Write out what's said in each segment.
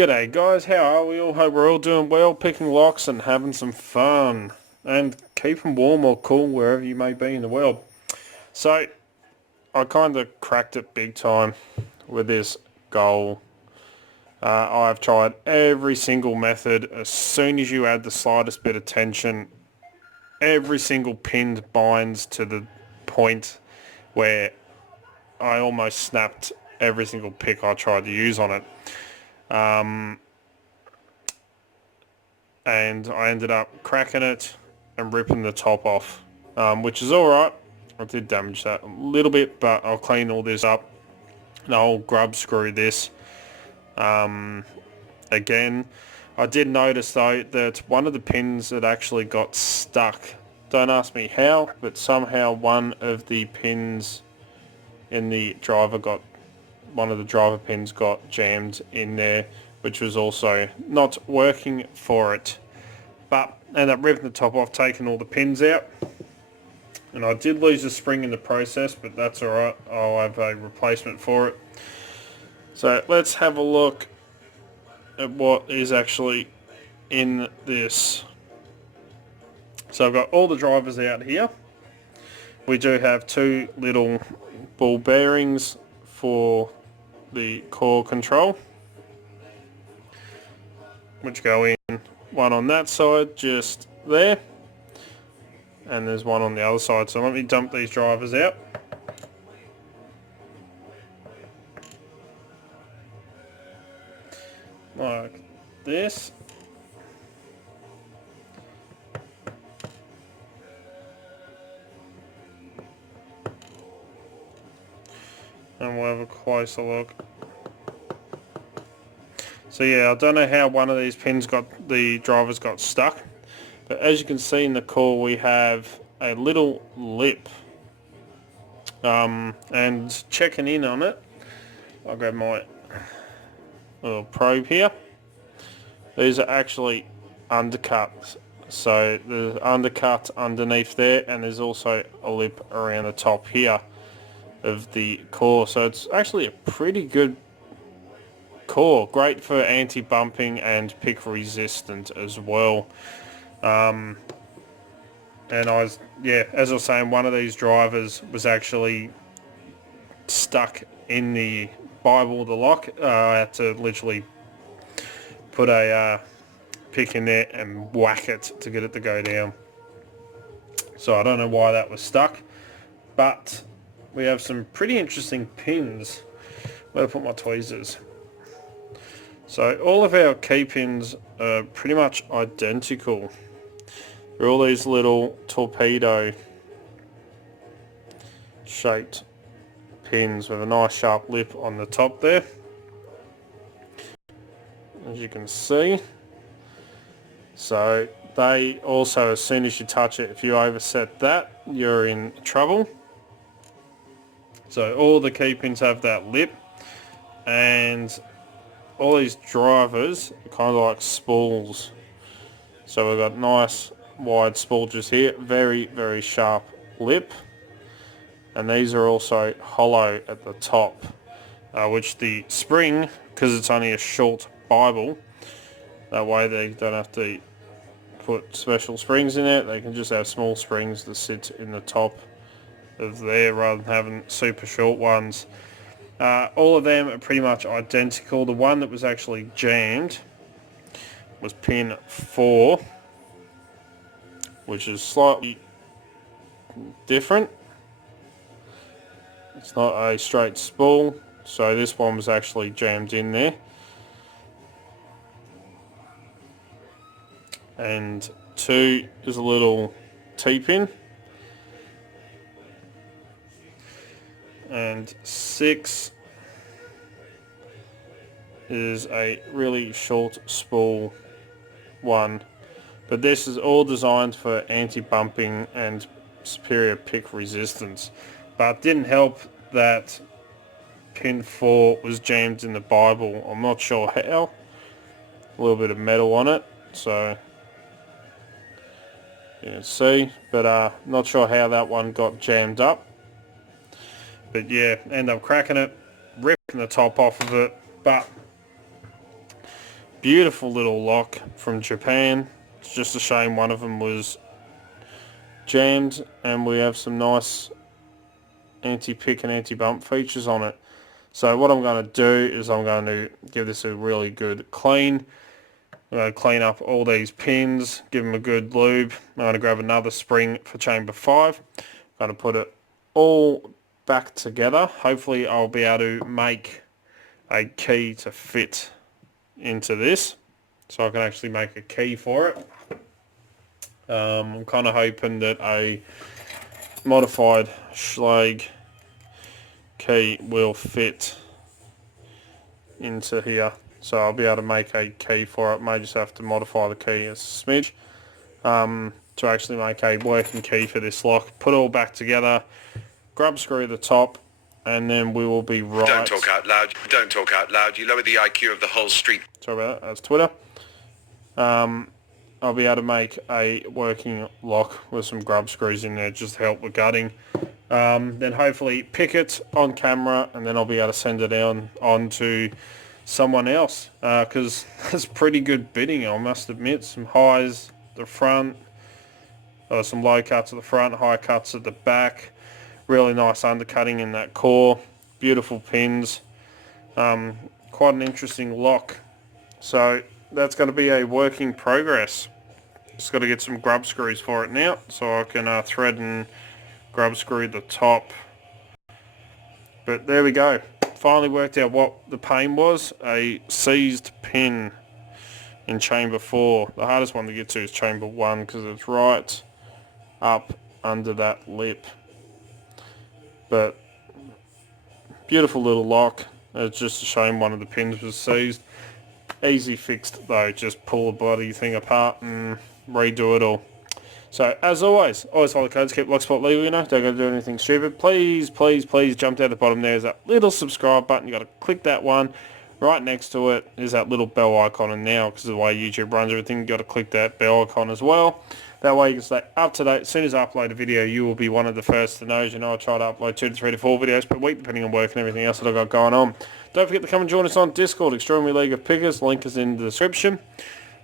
G'day guys, how are we all? Hope we're all doing well, picking locks and having some fun. And keeping warm or cool wherever you may be in the world. So, I kind of cracked it big time with this goal. I've tried every single method. As soon as you add the slightest bit of tension, every single pin binds to the point where I almost snapped every single pick I tried to use on it. And I ended up cracking it and ripping the top off, which is alright. I did damage that a little bit, but I'll clean all this up and I'll grub screw this. Again, I did notice though that one of the pins that actually got stuck. Don't ask me how, but somehow one of the pins in the driver one of the driver pins got jammed in there, which was also not working for it. But I ended up ripping the top off, taking all the pins out. And I did lose a spring in the process, but that's alright. I'll have a replacement for it. So let's have a look at what is actually in this. So I've got all the drivers out here. We do have two little ball bearings for the core control, which go in, one on that side just there, and there's one on the other side. So let me dump these drivers out. Like this. And we'll have a closer look. So yeah, I don't know how one of these pins the drivers got stuck, but as you can see in the core we have a little lip. And checking in on it, I'll grab my little probe here. These are actually undercuts. So there's undercut underneath there, and there's also a lip around the top here of the core. So it's actually a pretty good core, great for anti-bumping and pick resistant as well. And as I was saying, one of these drivers was actually stuck in the Bible, the lock. I had to literally put a pick in there and whack it to get it to go down. So I don't know why that was stuck, but we have some pretty interesting pins. Where to put my tweezers? So all of our key pins are pretty much identical. They're all these little torpedo shaped pins with a nice sharp lip on the top there, as you can see. So they also, as soon as you touch it, if you overset that, you're in trouble. So all the key pins have that lip, and all these drivers are kind of like spools. So we've got nice wide spoolges here, very, very sharp lip. And these are also hollow at the top, which the spring, because it's only a short Bible, that way they don't have to put special springs in it. They can just have small springs that sit in the top of there rather than having super short ones. All of them are pretty much identical. The one that was actually jammed was pin 4, which is slightly different. It's not a straight spool, so this one was actually jammed in there. And 2 is a little T-pin. And 6 is a really short spool one. But this is all designed for anti-bumping and superior pick resistance. But it didn't help that pin 4 was jammed in the Bible. I'm not sure how. A little bit of metal on it, so you can see. But not sure how that one got jammed up. But yeah, end up cracking it, ripping the top off of it. But Beautiful little lock from Japan. It's just a shame one of them was jammed, and we have some nice anti-pick and anti-bump features on it. So what I'm going to do is I'm going to give this a really good clean. I'm going to clean up all these pins, give them a good lube. I'm going to grab another spring for chamber 5. I'm going to put it all back together. Hopefully I'll be able to make a key to fit into this, so I can actually make a key for it. I'm kind of hoping that a modified Schlag key will fit into here, so I'll be able to make a key for it. May just have to modify the key a smidge to actually make a working key for this lock. Put it all back together, grub screw the top, and then we will be right. Don't talk out loud. Don't talk out loud. You lower the IQ of the whole street. Sorry about that. That's Twitter. I'll be able to make a working lock with some grub screws in there just to help with gutting. Then hopefully pick it on camera, and then I'll be able to send it on to someone else, because that's pretty good bidding, I must admit. Some highs at the front, some low cuts at the front, high cuts at the back. Really nice undercutting in that core. Beautiful pins. Quite an interesting lock. So that's going to be a work in progress. Just got to get some grub screws for it now, so I can thread and grub screw the top. But there we go. Finally worked out what the pain was. A seized pin in chamber 4. The hardest one to get to is chamber 1 because it's right up under that lip. But beautiful little lock. It's just a shame one of the pins was seized. Easy fixed though. Just pull the bloody thing apart and redo it all. So as always follow the codes, keep Locksport legal, you know, don't go do anything stupid. Please jump down the bottom. There's that little subscribe button. You got to click that one. Right next to it is that little bell icon, and now, because of the way YouTube runs everything, you got to click that bell icon as well. That way you can stay up to date. As soon as I upload a video, you will be one of the first to know. As you know, I try to upload 2 to 3 to 4 videos per week, depending on work and everything else that I've got going on. Don't forget to come and join us on Discord, Extraordinary League of Pickers. Link is in the description.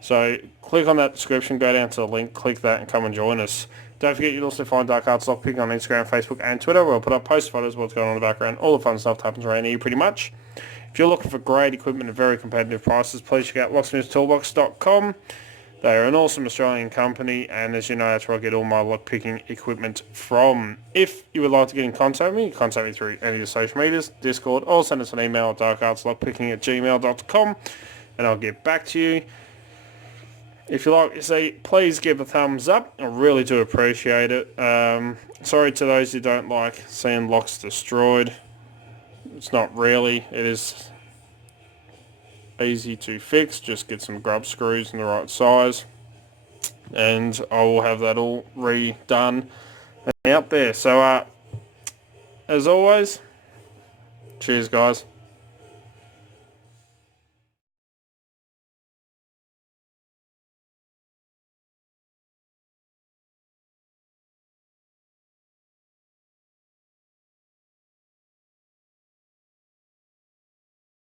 So click on that description, go down to the link, click that, and come and join us. Don't forget you'll also find Dark Arts Lockpicking on Instagram, Facebook, and Twitter, where I'll put up post photos, what's going on in the background, all the fun stuff that happens around here pretty much. If you're looking for great equipment at very competitive prices, please check out locksmithtoolbox.com. They are an awesome Australian company, and as you know, that's where I get all my lockpicking equipment from. If you would like to get in contact with me, contact me through any of the social medias, Discord, or send us an email at darkartslockpicking@gmail.com, and I'll get back to you. If you like to see, please give a thumbs up. I really do appreciate it. Sorry to those who don't like seeing locks destroyed. It's not really. It is easy to fix. Just get some grub screws in the right size, and I will have that all redone and out there. So as always, cheers guys.